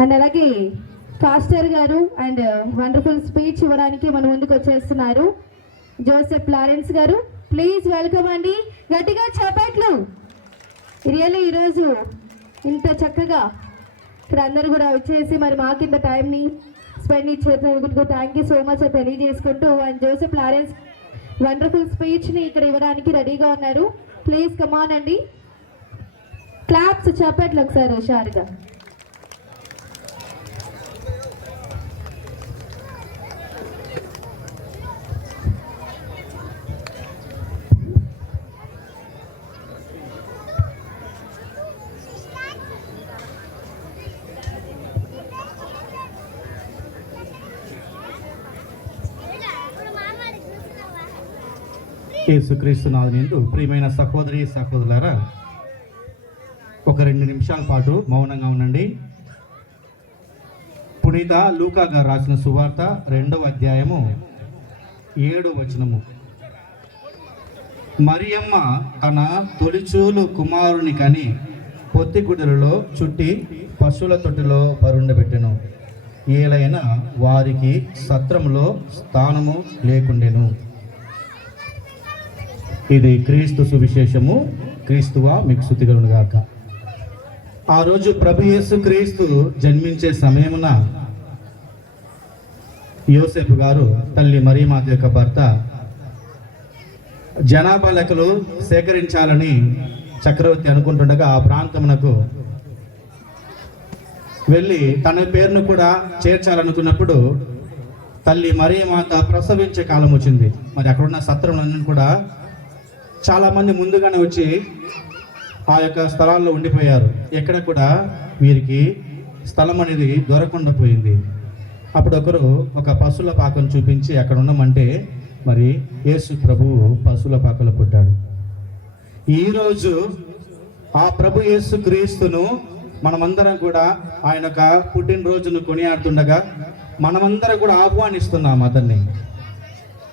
And అలాగే castor గారు and wonderful speech ఇవ్వడానికి మన ముందుకు వచ్చేస్తున్నారు. Joseph Lawrence garu please welcome అండి. గట్టిగా చేపట్లు. రియల్లీ ఈరోజు ఇంత చక్కగా ఇక్కడ అందరూ కూడా వచ్చేసి మరి మాకు ఇంత టైంని స్పెండ్ ఇచ్చేందుకు థ్యాంక్ యూ సో మచ్ అని తెలియజేసుకుంటూ అండ్ జోసెఫ్ లారెన్స్ వండర్ఫుల్ స్పీచ్ని ఇక్కడ ఇవ్వడానికి రెడీగా ఉన్నారు. ప్లీజ్ కమాన్ అండి. క్లాప్స్ చెప్పట్లు ఒకసారి హుషారుగా. యేసుక్రీస్తునాథునిందు ప్రియమైన సహోదరి సహోదరులారా ఒక రెండు నిమిషాల పాటు మౌనంగా ఉండండి. పునీత లూకా గారు రాసిన సువార్త రెండవ అధ్యాయము ఏడు వచనము. మరియమ్మ తన తొలిచూలు కుమారుని కని పొత్తిగుడిలో చుట్టి పశువుల తొట్టిలో పరుండబెట్టెను. ఏలైనా వారికి సత్రములో స్థానము లేకుండెను. ఇది క్రీస్తు సువిశేషము. క్రీస్తువా మీకు శుతిగలను గాక. ఆ రోజు ప్రభు యేసు క్రీస్తు జన్మించే సమయమున యోసేపు గారు తల్లి మరీమాత యొక్క భర్త జనాభా లెక్కలు సేకరించాలని చక్రవర్తి అనుకుంటుండగా ఆ ప్రాంతమునకు వెళ్ళి తన పేరును కూడా చేర్చాలనుకున్నప్పుడు తల్లి మరీమాత ప్రసవించే కాలం వచ్చింది. మరి అక్కడున్న సత్రములన్నీ కూడా చాలామంది ముందుగానే వచ్చి ఆ యొక్క స్థలాల్లో ఉండిపోయారు. ఎక్కడ కూడా వీరికి స్థలం అనేది దొరకకుండా పోయింది. అప్పుడు ఒకరు ఒక పశువుల పాకను చూపించి అక్కడ ఉన్నామంటే మరి యేసు ప్రభు పశువుల పాకలో పుట్టాడు. ఈరోజు ఆ ప్రభు యేసు క్రీస్తును మనమందరం కూడా ఆయన యొక్క పుట్టినరోజును కొనియాడుతుండగా మనమందరం కూడా ఆహ్వానిస్తున్నాం అతన్ని.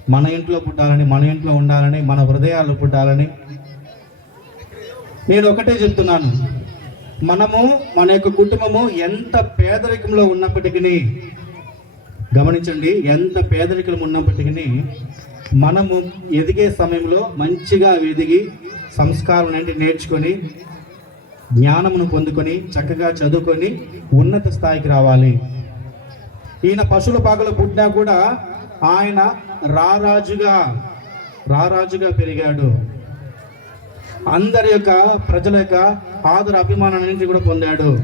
మన ఇంట్లో పుట్టాలని మన ఇంట్లో ఉండాలని మన హృదయాల్లో పుట్టాలని నేను ఒకటే చెప్తున్నాను. మనము మన యొక్క కుటుంబము ఎంత పేదరికంలో ఉన్నప్పటికీ గమనించండి ఎంత పేదరికం ఉన్నప్పటికీ మనము ఎదిగే సమయంలో మంచిగా ఎదిగి సంస్కారం అంటే నేర్చుకొని జ్ఞానమును పొందుకొని చక్కగా చదువుకొని ఉన్నత స్థాయికి రావాలి. ఈయన పశువుల పాకలు పుట్టినా కూడా ఆయన రారాజుగా రారాజుగా పెరిగాడు. అందరి యొక్క ప్రజల యొక్క ఆదర అభిమానాన్ని కూడా పొందాడు.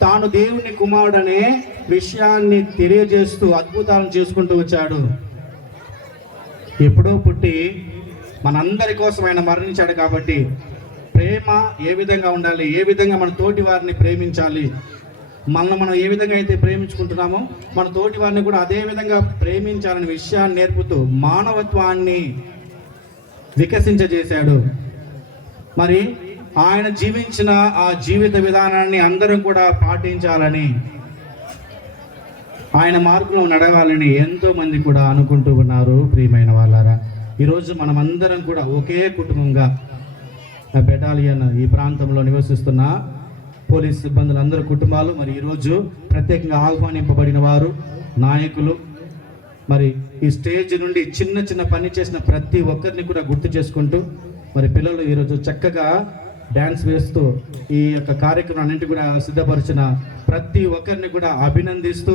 తాను దేవుని కుమారుడనే విషయాన్ని తెలియజేస్తూ అద్భుతాలను చేసుకుంటూ వచ్చాడు. ఎప్పుడో పుట్టి మనందరి కోసం ఆయన మరణించాడు కాబట్టి ప్రేమ ఏ విధంగా ఉండాలి? ఏ విధంగా మన తోటి వారిని ప్రేమించాలి? మనల్ని మనం ఏ విధంగా అయితే ప్రేమించుకుంటున్నామో మన తోటి వారిని కూడా అదే విధంగా ప్రేమించాలనే విషయాన్ని నేర్పుతూ మానవత్వాన్ని వికసించజేశాడు. మరి ఆయన జీవించిన ఆ జీవిత విధానాన్ని అందరం కూడా పాటించాలని ఆయన మార్గంలో నడవాలని ఎంతో మంది కూడా అనుకుంటూ ఉన్నారు. ప్రియమైన వాళ్ళారా ఈరోజు మనమందరం కూడా ఒకే కుటుంబంగా బెటాలియన్ ఈ ప్రాంతంలో నివసిస్తున్న పోలీస్ సిబ్బందులు అందరి కుటుంబాలు మరి ఈరోజు ప్రత్యేకంగా ఆహ్వానింపబడిన వారు నాయకులు మరి ఈ స్టేజ్ నుండి చిన్న చిన్న పని చేసిన ప్రతి ఒక్కరిని కూడా గుర్తు చేసుకుంటూ మరి పిల్లలు ఈరోజు చక్కగా డ్యాన్స్ వేస్తూ ఈ యొక్క కార్యక్రమాన్నింటి కూడా సిద్ధపరిచిన ప్రతి ఒక్కరిని కూడా అభినందిస్తూ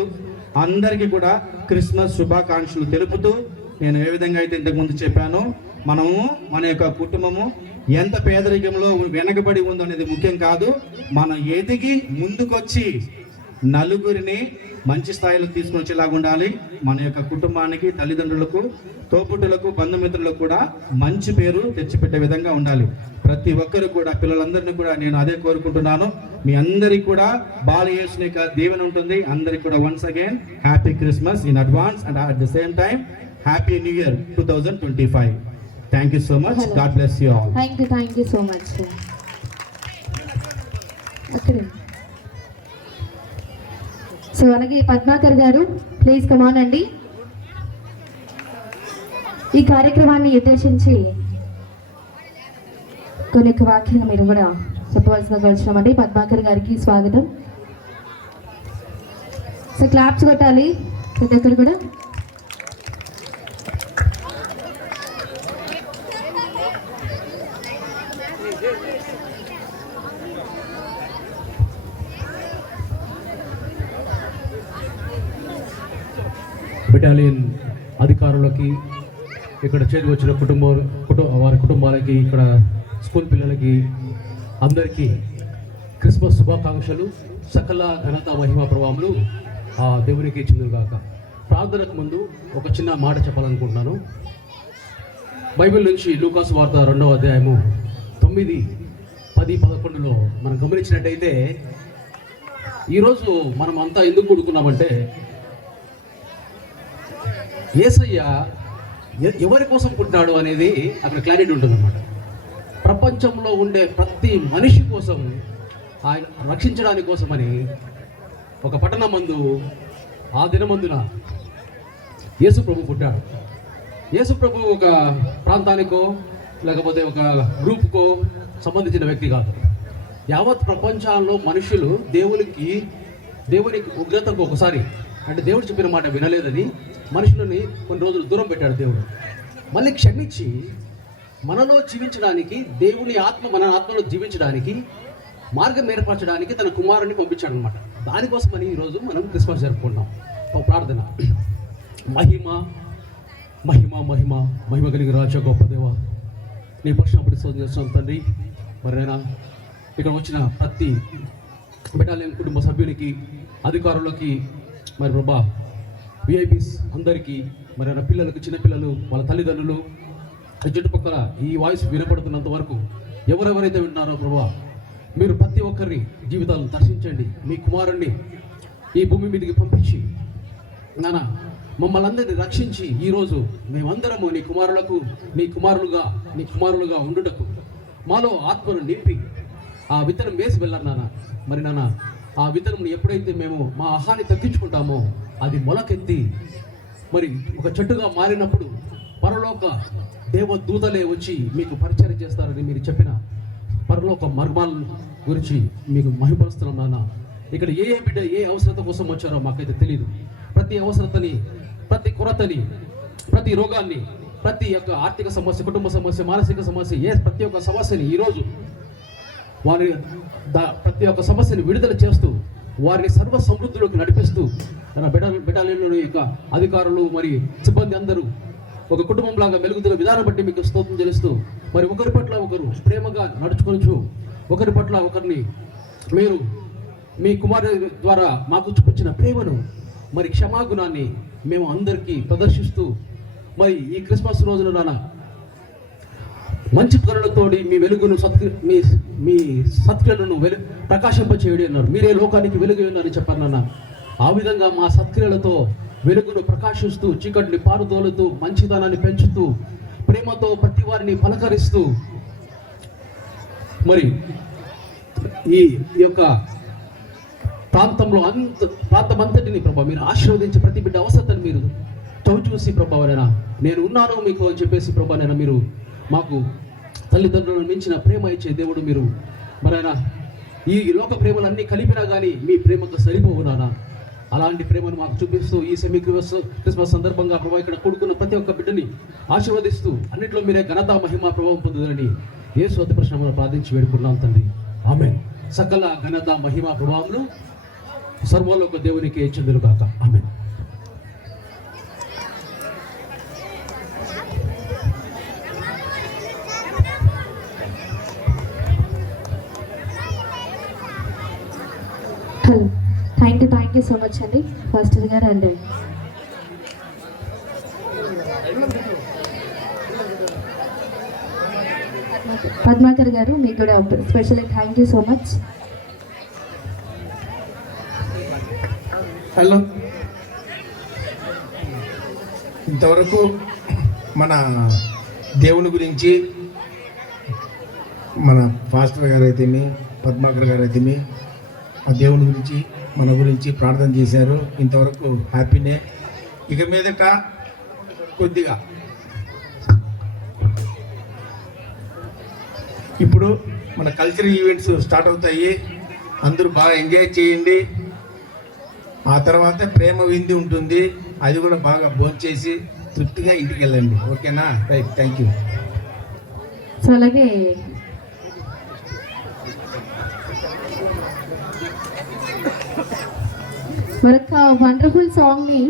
అందరికీ కూడా క్రిస్మస్ శుభాకాంక్షలు తెలుపుతూ నేను ఏ విధంగా అయితే ఇంతకుముందు చెప్పానో మనము మన యొక్క కుటుంబము ఎంత పేదరికంలో వెనకబడి ఉందో అనేది ముఖ్యం కాదు. మనం ఎదిగి ముందుకొచ్చి నలుగురిని మంచి స్థాయిలో తీసుకుని వచ్చేలాగా ఉండాలి. మన యొక్క కుటుంబానికి తల్లిదండ్రులకు తోపుటులకు బంధుమిత్రులకు కూడా మంచి పేరు తెచ్చిపెట్టే విధంగా ఉండాలి. ప్రతి ఒక్కరు కూడా పిల్లలందరినీ కూడా నేను అదే కోరుకుంటున్నాను. మీ అందరికీ కూడా బాలయేసుని యొక్క దీవెన ఉంటుంది. అందరికి కూడా once again happy Christmas in advance and at the same time happy new year two thousand twenty five thank you so much God bless you all thank you thank you so much అక్కడే so అలాగే పద్మాకర్ గారు please come on అండి. ఈ కార్యక్రమాన్ని ఉద్దేశించి కొన్ని వాక్యాలు మీరు కూడా చెప్పవలసిన వచ్చినామండి పద్మాకర్ గారికి స్వాగతం. సో క్లాప్స్ కొట్టాలి. ప్రతి ఒక్కరు కూడా. బెటాలియన్ అధికారులకి ఇక్కడ చేతి వచ్చిన కుటుంబ కుటుంబ వారి కుటుంబాలకి ఇక్కడ స్కూల్ పిల్లలకి అందరికీ క్రిస్మస్ శుభాకాంక్షలు సకల ఘనత మహిమ ప్రభావములు ఆ దేవునికి చెందుగాక ప్రార్థనకు ముందు ఒక చిన్న మాట చెప్పాలనుకుంటున్నాను. బైబిల్ నుంచి లూకాస్ వార్త రెండవ అధ్యాయము తొమ్మిది పది పదకొండులో మనం గమనించినట్టయితే ఈరోజు మనం అంతా ఎందుకు కూడుకున్నామంటే ఏసయ్య ఎవరి కోసం పుట్టాడు అనేది అక్కడ క్లారిటీ ఉంటుందన్నమాట. ప్రపంచంలో ఉండే ప్రతి మనిషి కోసం ఆయన రక్షించడానికి కోసమని ఒక పట్టణం మందు ఆ దినమందున యేసు ప్రభు పుట్టాడు. యేసు ప్రభు ఒక ప్రాంతానికో లేకపోతే ఒక గ్రూప్కో సంబంధించిన వ్యక్తి కాదు. యావత్ ప్రపంచంలో మనుషులు దేవునికి దేవునికి ఉగ్రతకు ఒకసారి అంటే దేవుడు చెప్పిన మాట వినలేదని మనుషులని కొన్ని రోజులు దూరం పెట్టాడు దేవుడు. మళ్ళీ క్షమించి మనలో జీవించడానికి దేవుని ఆత్మ మన ఆత్మలో జీవించడానికి మార్గం ఏర్పరచడానికి తన కుమారుని పంపించాడు అనమాట దానికోసమని ఈరోజు మనం క్రిస్మస్ జరుపుకుంటాం ఒక ప్రార్థన. మహిమ మహిమ మహిమ మహిమ కలిగిన రాజా గొప్ప దేవ. నీ పక్షాపడి చేస్తున్నాం తండ్రి మరైనా ఇక్కడ వచ్చిన ప్రతి బెటాలియన్ కుటుంబ సభ్యులకి అధికారులకి మరి ప్రభా విఐపీస్ అందరికీ మరి నా పిల్లలకు చిన్నపిల్లలు వాళ్ళ తల్లిదండ్రులు చుట్టుపక్కల ఈ వాయిస్ వినపడుతున్నంత వరకు ఎవరెవరైతే వింటున్నారో ప్రభా మీరు ప్రతి ఒక్కరిని జీవితాలను దర్శించండి. మీ కుమారుణ్ణి ఈ భూమి మీదకి పంపించి నాన్న మమ్మల్ని అందరినీ రక్షించి ఈరోజు మేమందరము నీ కుమారులకు నీ కుమారులుగా నీ కుమారులుగా ఉండుటకు మాలో ఆత్మను నింపి ఆ విత్తనం వేసి వెళ్ళారు నాన్న. మరి నాన్న ఆ విత్తనం ఎప్పుడైతే మేము మా ఆహాన్ని తగ్గించుకుంటామో అది మొలకెత్తి మరి ఒక చెట్టుగా మారినప్పుడు పరలోక దేవదూతలే వచ్చి మీకు పరిచయం చేస్తారని మీరు చెప్పిన పరలోక మర్మాల గురించి మీకు మహిపరుస్తున్నాం నాన్న. ఇక్కడ ఏ ఏ బిడ్డ ఏ అవసరత కోసం వచ్చారో మాకైతే తెలియదు ప్రతి అవసరతని ప్రతి కొరతని ప్రతి రోగాన్ని ప్రతి ఒక్క ఆర్థిక సమస్య కుటుంబ సమస్య మానసిక సమస్య ఏ ప్రతి ఒక్క సమస్యని ఈరోజు వారి ప్రతి ఒక్క సమస్యని విడుదల చేస్తూ వారిని సర్వ సమృద్ధిలోకి నడిపిస్తూ తన బెటా బెటాలియన్లోని యొక్క అధికారులు మరి సిబ్బంది అందరూ ఒక కుటుంబంలాగా మెలుగుతున్న విధానం బట్టి మీకు స్తోత్రం చెల్లిస్తూ మరి ఒకరి పట్ల ఒకరు ప్రేమగా నడుచుకొనచ్చు ఒకరి పట్ల ఒకరిని మీరు మీ కుమారు ద్వారా మాకు చూపించిన ప్రేమను మరి క్షమాగుణాన్ని మేము అందరికీ ప్రదర్శిస్తూ మరి ఈ క్రిస్మస్ రోజున నాన్న మంచి కరులతోడి మీ వెలుగును సత్ మీ మీ సత్క్రియలను వెలు ప్రకాశింపచేయడి అన్నారు. మీరే లోకానికి వెలుగు ఉన్నారని చెప్పారు నాన్న. ఆ విధంగా మా సత్క్రియలతో వెలుగును ప్రకాశిస్తూ చీకటిని పారుదోలుతూ మంచితనాన్ని పెంచుతూ ప్రేమతో ప్రతి వారిని పలకరిస్తూ మరి ఈ ఈ యొక్క ప్రాంతంలో అంత ప్రాంతం అంతటిని ప్రభా మీరు ఆశీర్వదించి ప్రతి బిడ్డ అవసరతను మీరు చవి చూసి ప్రభావనైనా నేను ఉన్నాను మీకు అని చెప్పేసి ప్రభానైనా మీరు మాకు తల్లిదండ్రులను మించిన ప్రేమ ఇచ్చే దేవుడు మీరు. మరైనా ఈ లోక ప్రేమలన్నీ కలిపినా కానీ మీ ప్రేమకు సరిపోవునానా అలాంటి ప్రేమను మాకు చూపిస్తూ ఈ సెమీ క్రిస్మస్ క్రిస్మస్ సందర్భంగా ప్రభావ ఇక్కడ కూడుకున్న ప్రతి ఒక్క బిడ్డని ఆశీర్వదిస్తూ అన్నింటిలో మీరే ఘనత మహిమ ప్రభావం పొందుదని ఏ స్వత ప్రశ్న ప్రార్థించి వేడుకున్నాం తండ్రి. ఆమె సకల ఘనత మహిమ ప్రభావంలో సర్వలోక దేవునికి చెందును కాక ఆమె hello thank you thank you so much అండి ఫస్ట్ గారు అండి. పద్మాకర్ గారు మీకు కూడా specially thank you so much hello. ఇంతవరకు మన దేవుని గురించి మన పాస్టర్ గారు అయితేమి పద్మాకర్ గారు అయితేమి ఆ దేవుని గురించి మన గురించి ప్రార్థన చేశారు. ఇంతవరకు హ్యాపీనే ఇక మీదట కొద్దిగా. ఇప్పుడు మన కల్చరల్ ఈవెంట్స్ స్టార్ట్ అవుతాయి. అందరూ బాగా ఎంజాయ్ చేయండి. ఆ తర్వాత ప్రేమ వింది ఉంటుంది. అది కూడా బాగా భోంచేసి తృప్తిగా ఇంటికి వెళ్ళండి ఓకేనా? Right thank you. సో అలాగే మరొక వండర్ఫుల్ సాంగ్ని